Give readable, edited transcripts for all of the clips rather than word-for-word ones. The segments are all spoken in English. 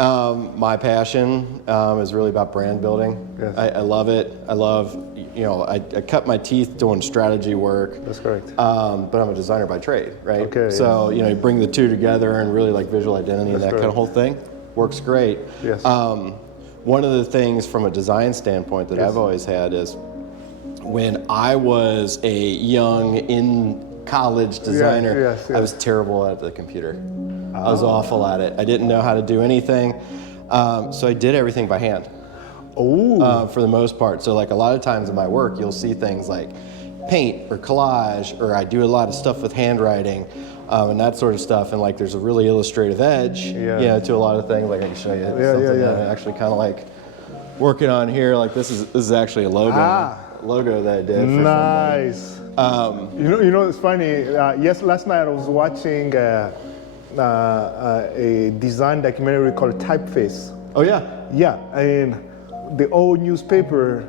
My passion is really about brand building. Yes. I love it. I love, I cut my teeth doing strategy work. That's correct. But I'm a designer by trade, right? Okay, so, you bring the two together and really like visual identity and that kind of whole thing. Works great. Yes. One of the things from a design standpoint that I've always had is when I was a young in college designer, I was terrible at the computer. I was awful at it. I didn't know how to do anything. So I did everything by hand. For the most part. So like a lot of times in my work, you'll see things like paint or collage, or I do a lot of stuff with handwriting and that sort of stuff. And like there's a really illustrative edge to a lot of things. Like I can show you something that I'm actually kind of like working on here. Like this is actually a logo that I did. For nice. You know, it's funny. Last night I was watching a design documentary called Typeface. Oh yeah. Yeah, and the old newspaper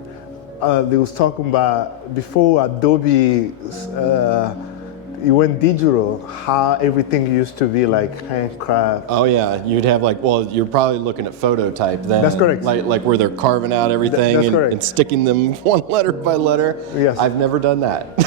they was talking about before Adobe it went digital, how everything used to be like handcraft. Oh yeah, you'd have like, well, you're probably looking at phototype then. That's correct. Like where they're carving out everything and sticking them one letter by letter. Yes. I've never done that.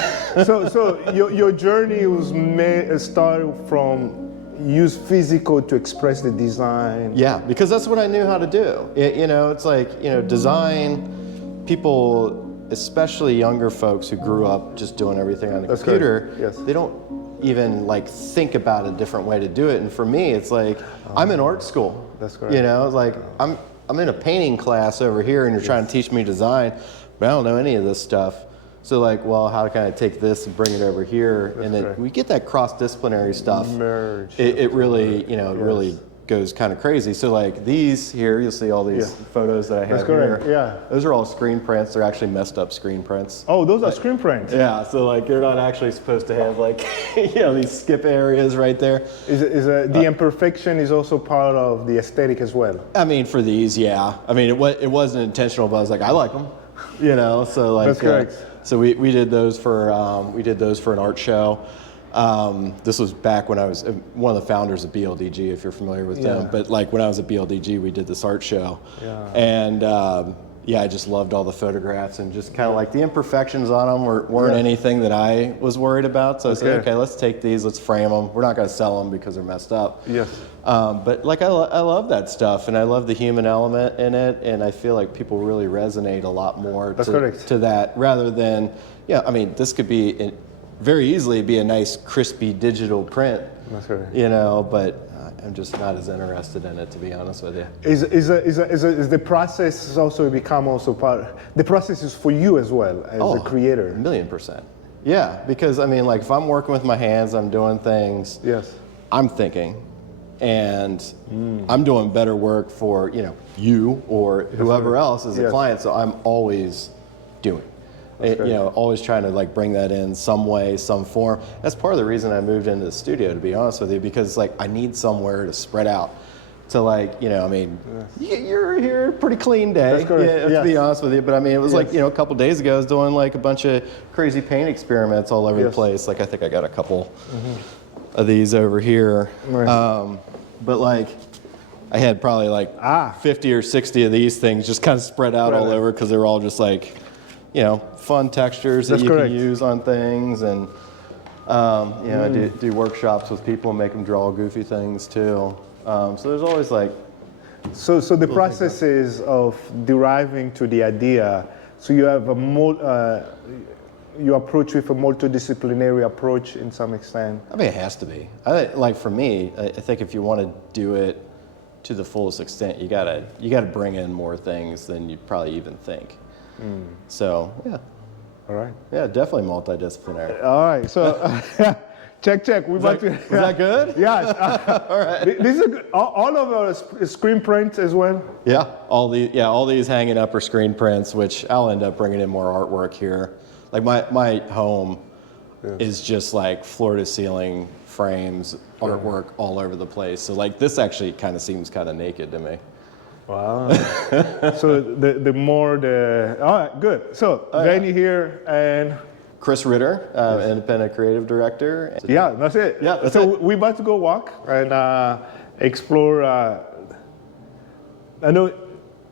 so your journey was started from use physical to express the design. Yeah, because that's what I knew how to do. It's like, design, people, especially younger folks who grew up just doing everything on the computer, they don't even like think about a different way to do it. And for me, it's like, I'm in art school. That's correct. It's like, I'm in a painting class over here and you're trying to teach me design, but I don't know any of this stuff. So like, well, how can I take this and bring it over here? And then we get that cross-disciplinary stuff. Merge. It really, really goes kind of crazy. So like these here, you'll see all these photos that I have here. Yeah. Those are all screen prints. They're actually messed up screen prints. Oh, those are screen prints. Yeah. So like, you're not actually supposed to have like, these skip areas right there. The imperfection is also part of the aesthetic as well. I mean, for these, yeah. I mean, it wasn't intentional, but I was like, I like them. So like. That's correct. So we did those for an art show. This was back when I was one of the founders of BLDG, if you're familiar with them. But like when I was at BLDG, we did this art show, and I just loved all the photographs and just kind of like the imperfections on them weren't anything that I was worried about. So I said, okay, let's take these, let's frame them. We're not going to sell them because they're messed up. Yes. But like I love that stuff, and I love the human element in it, and I feel like people really resonate a lot more to that rather than, I mean, this could be very easily be a nice crispy digital print. That's correct. But I'm just not as interested in it, to be honest with you. Is the process also become also part? The process is for you as well as a creator. 1,000,000%. Yeah, because I mean, like if I'm working with my hands, I'm doing things. Yes. I'm thinking, and I'm doing better work for you or whoever else as a client. So I'm always doing. Always trying to like bring that in some way, some form. That's part of the reason I moved into the studio, to be honest with you, because like I need somewhere to spread out. To like, I mean, you're here, pretty clean day. That's correct. To be honest with you. But I mean, it was like, a couple days ago, I was doing like a bunch of crazy paint experiments all over the place. Like I think I got a couple of these over here. Right. But like, I had probably like 50 or 60 of these things just kind of spread out all over because they were all just like, fun textures that you can use on things, and I do workshops with people and make them draw goofy things too. So there's always like. So the processes of deriving to the idea. So you have you approach with a multidisciplinary approach in some extent. I mean, it has to be. Like for me, I think if you want to do it to the fullest extent, you gotta bring in more things than you probably even think. So, yeah. All right. Yeah, definitely multidisciplinary. All right. So, check. Was that good? Yes. All right. These are good. All of our screen prints as well. Yeah. All these hanging up are screen prints, which I'll end up bringing in more artwork here. Like my home is just like floor to ceiling frames, artwork all over the place. So like this actually kind of seems kind of naked to me. Wow. So all right, good. So Benny here and Chris Ritter, independent creative director. Yeah, that's it. Yeah, that's so it. we're about to go walk and explore I know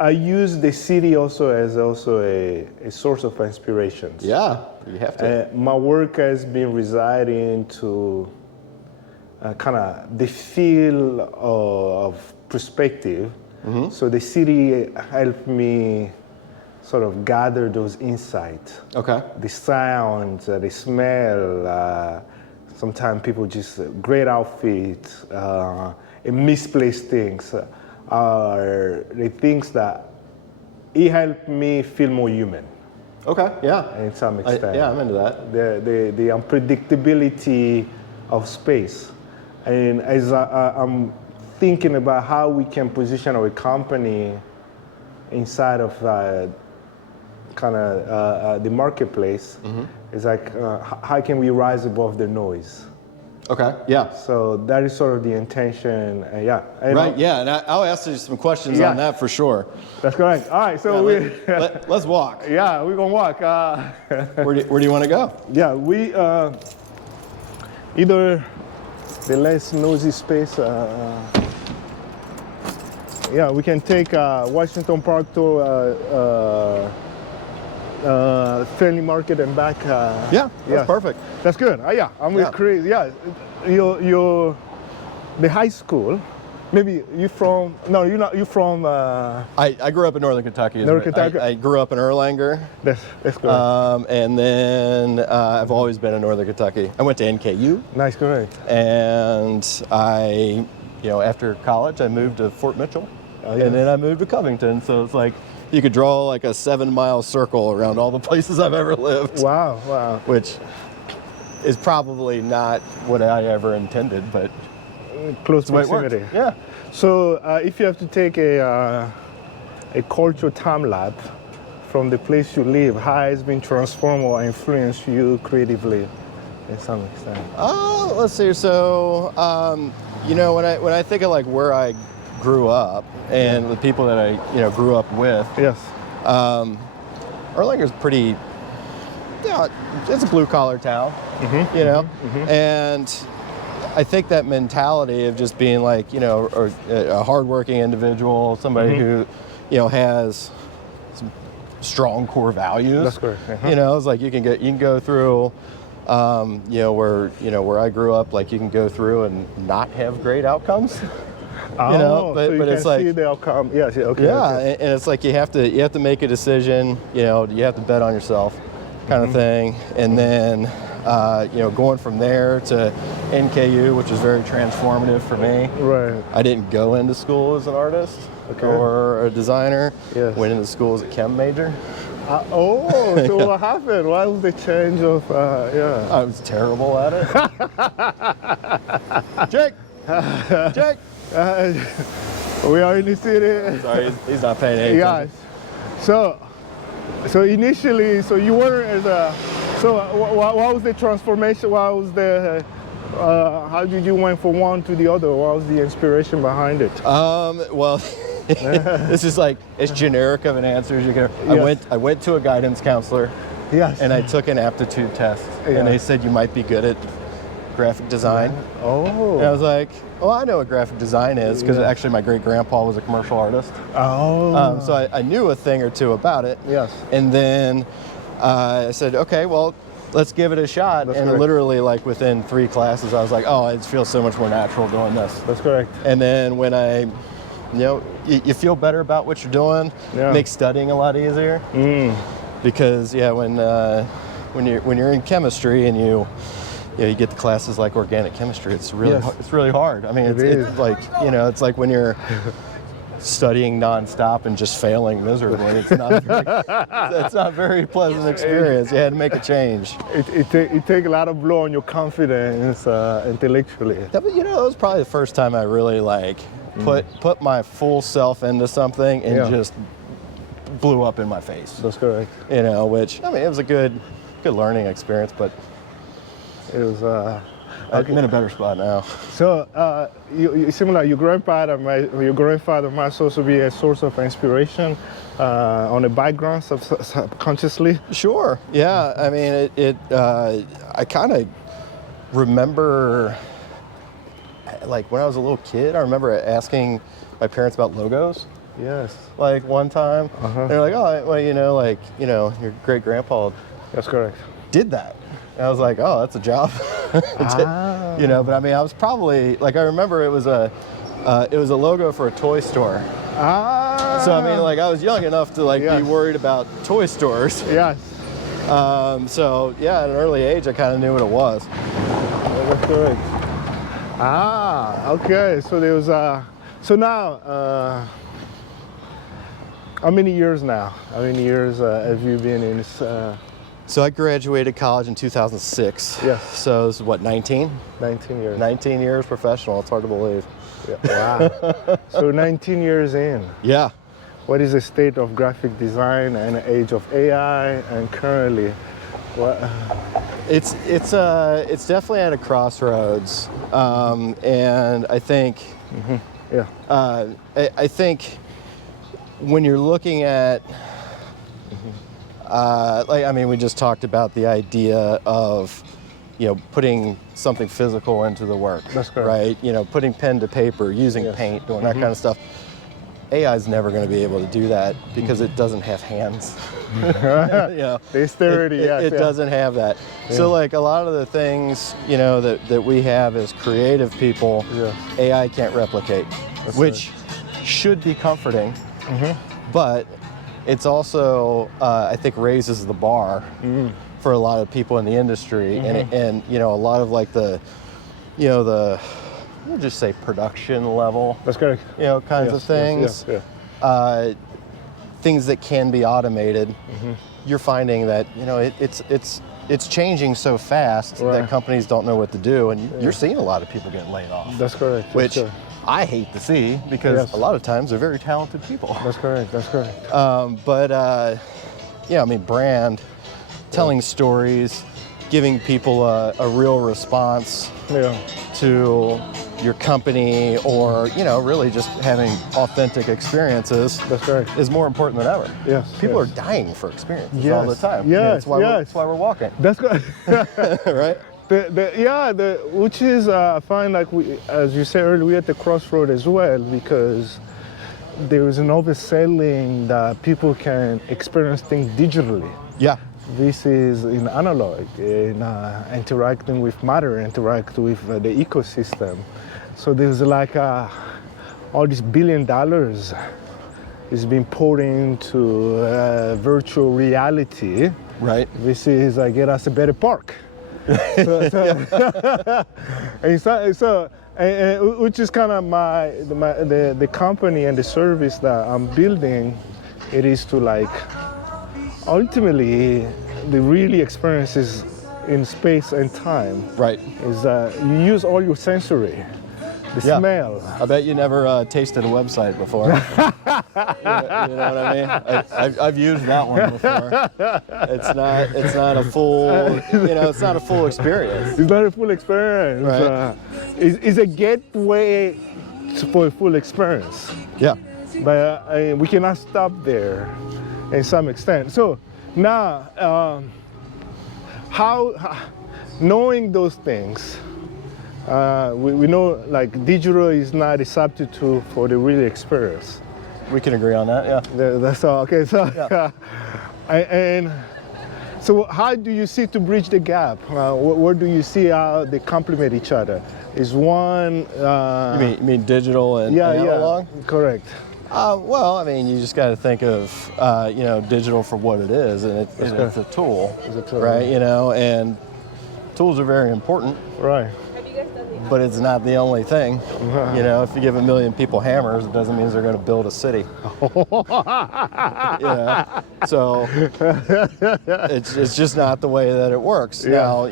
I use the city also as a source of inspiration. Yeah, you have to. My work has been residing to kind of the feel of perspective. So the city helped me sort of gather those insights. Okay. The sounds, the smell. Sometimes people just great outfits, misplaced things are the things that it helped me feel more human. Okay, yeah. In some extent. Yeah, I'm into that. The unpredictability of space. And as I'm thinking about how we can position our company inside of kind of the marketplace, it's like how can we rise above the noise? Okay, yeah. So that is sort of the intention, yeah. And Right, yeah, and I'll ask you some questions on that for sure. That's correct. All right, so let's walk. Yeah, we're gonna walk. Where do you want to go? Yeah, we either the less noisy space. Yeah, we can take Washington Park to Fairleigh Market and back. Yeah, that's perfect. That's good. Yeah, I'm with Chris. Yeah, you're the high school. Maybe you from? No, you're not. You from? I grew up in Northern Kentucky. Northern Kentucky. I grew up in Erlanger. That's good. And then I've always been in Northern Kentucky. I went to NKU. Nice, great. And I, after college, I moved to Fort Mitchell. Oh, yeah. And then I moved to Covington. So it's like you could draw like a 7-mile circle around all the places I've ever lived. Wow. Which is probably not what I ever intended, but close proximity. Yeah. So if you have to take a cultural time lapse from the place you live, how has been transformed or influenced you creatively, in some extent? Oh, let's see. So, when I think of like where I grew up and the people that I grew up with. Yes. Erlanger's pretty. It's a blue collar town. And I think that mentality of just being like, a hardworking individial, somebody who, has some strong core values. That's correct. It's like you can go through, where I grew up, like you can go through and not have great outcomes. So but you it's can like see the outcome. Yes. Okay. Yeah, okay. and it's like you have to make a decision. You have to bet on yourself, kind of thing. And then going from there to NKU, which was very transformative for me. Right. I didn't go into school as an artist or a designer. Yes. Went into school as a chem major. So what happened? Why was the change of? I was terrible at it. Jake. We are in the city. Sorry, he's not paying any attention. Yeah. So initially, you were as a. So what was the transformation? What was the? How did you went from one to the other? What was the inspiration behind it? Well, this is like as generic of an answer as you can. I went to a guidance counselor. Yes. And I took an aptitude test, and they said you might be good at graphic design. Oh. And I was like, well, I know what graphic design is because actually my great grandpa was a commercial artist. Oh. So I knew a thing or two about it. Yes. And then I said, okay, well, let's give it a shot. That's and correct. literally, like within 3 classes, I was like, oh, it feels so much more natural doing this. That's correct. And then when I, you feel better about what you're doing, makes studying a lot easier. Because when you're in chemistry and you get the classes like organic chemistry, it's really hard. I mean, it's like it's like when you're studying nonstop and just failing miserably. It's not a very pleasant experience. You had to make a change. It take a lot of blow on your confidence intellectually. That was probably the first time I really put my full self into something and just blew up in my face. That's correct. Which it was a good learning experience, but it was. I'm in a better spot now. So, you similar. Your grandfather must also be a source of inspiration on a background subconsciously. Sure. Yeah. I mean, I kind of remember, like when I was a little kid, I remember asking my parents about logos. Yes. Like one time, they're like, oh, well, your great grandpa That's correct. did that. And I was like, oh, that's a job. But I mean, I was probably like, I remember it was a logo for a toy store. So I mean, like I was young enough to like be worried about toy stores. Yes. So yeah, at an early age, I kind of knew what it was. That's correct. Okay. So there was so now, how many years now? How many years have you been in this? So I graduated college in 2006. Yes. So this is what, 19? 19 years. 19 years professional. It's hard to believe. Yeah. Wow. So 19 years in. Yeah. What is the state of graphic design and the age of AI and currently? What? It's definitely at a crossroads, and I think I think when you're looking at we just talked about the idea of putting something physical into the work. That's correct. Right? Putting pen to paper, using paint, doing that kind of stuff. AI is never going to be able to do that because it doesn't have hands. Dexterity, it doesn't have that. Yeah. So like a lot of the things that we have as creative people, AI can't replicate. That's which should be comforting, but it's also I think raises the bar for a lot of people in the industry, and a lot of like the we'll just say production level. That's correct. Kinds of things. Things that can be automated. You're finding that it's changing so fast that companies don't know what to do, and you're seeing a lot of people getting laid off. That's correct. Which I hate to see because a lot of times they're very talented people. That's correct. That's correct. Brand, telling stories, giving people a real response to your company, or really just having authentic experiences. That's right. Is more important than ever. Yes. People are dying for experiences all the time. Yes. That's why we're walking. That's good. Right. Which is I find like as you said earlier, we're at the crossroad as well, because there is an overselling that people can experience things digitally. Yeah. This is in analog, in interacting with matter, interact with the ecosystem. So there's like all this $1 billion is being poured into virtual reality. Right. This is get us a better park. Which is kind of the company and the service that I'm building. It is to ultimately the really experiences in space and time. Right. Is you use all your sensory. The smell. I bet you never tasted a website before. You know what I mean? I've used that one before. It's not a full, it's not a full experience. It's not a full experience. Right. It's a gateway for a full experience. Yeah. But we cannot stop there, in some extent. So now, how knowing those things. We know digital is not a substitute for the real experience. We can agree on that, yeah. That's all. Okay, so and so how do you see to bridge the gap? Where do you see how they complement each other? Is one you mean digital and analog? Yeah, correct. You just got to think of digital for what it is, and it's a tool. It's a tool, right? And tools are very important. Right. But it's not the only thing. If you give 1 million people hammers, it doesn't mean they're going to build a city. So it's just not the way that it works. Now,